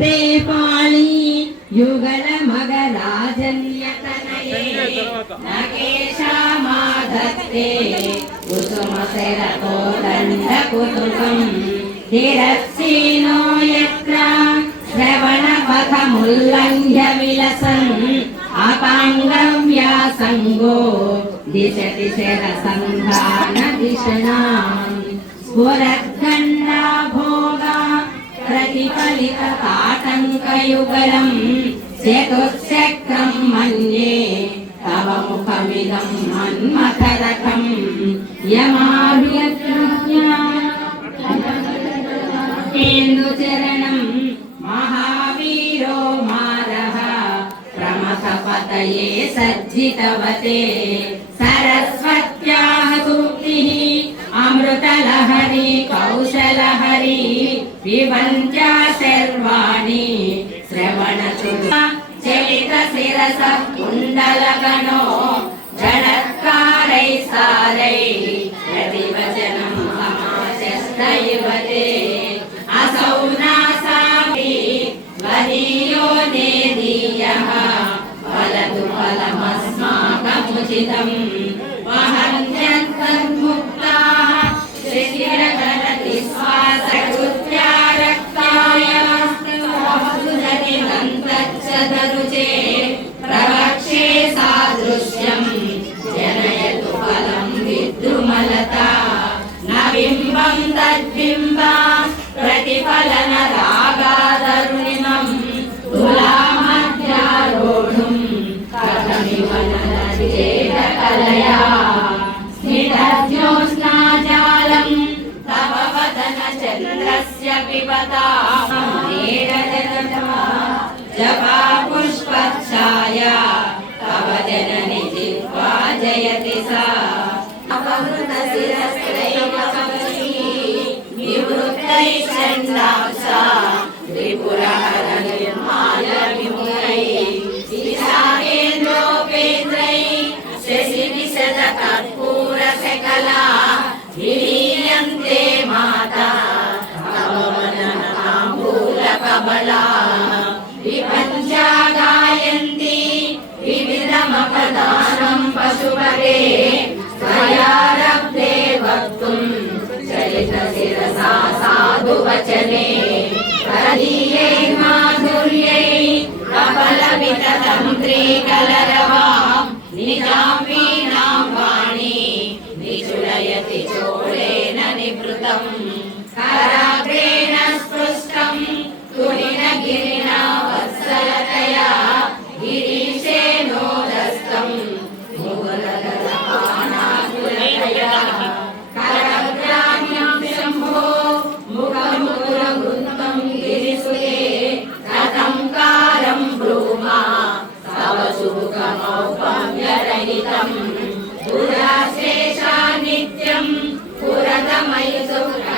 न्ते पाली युगलमगराजन्यतनये नकेशामाधत्ते कुसुमशरतो दण्डकुतुकम् निरत्सेनो यत्र श्रवणपथमुल्लङ्घ्य विलसन् अपाङ्गव्यासङ्गो दिशति शरसङ्घानदिशनाम् स्फुरत् యుగయుగరం చతుశ్చక్రం మన్యే తవ ముఖమిదం మన్మథరథం యమాభియత్యేందుచరణం మహావీరో మారః ప్రమథపతయే సజ్జితవతే సరస్వత్యాః సూక్తిః అమృతలహరి కౌశలహరి వివంత్యాశ चलितशिरसः कुण्डलगणो जडत्कारैः सारैः प्रतिवचनं समाचष्टयुवते असौ नासापि वरीयो नेदीयः फलतु फलमस्माकमुचितम् वहन्त्यन्तर्मुक्ताः शिशिरकरति श्वासकृत्या रक्ताय दरुचे तद्बिम्बा प्रतिफलन रागादरुणिमम् तुलामध्यारोढुम् कथमिव नलचेतकलया स्निग्धज्योत्स्नाजालम् तव वदन चन्द्रस्य पिबता जपा पुष्पच्छाया तव जननि जिह्वा जयति सा निवृत्तैश्चण्डांसा त्रिपुरहर निर्माय विमुखैः ईशानेन्द्रोपेन्द्रैः वचने कदीयै माधुर्यै कपलमिततन्त्रे कलरवा निजां वीणां वाणी विचुलयति चोळेन निभृतम् करा दुराशेषा नित्यम् पुरतमयसुख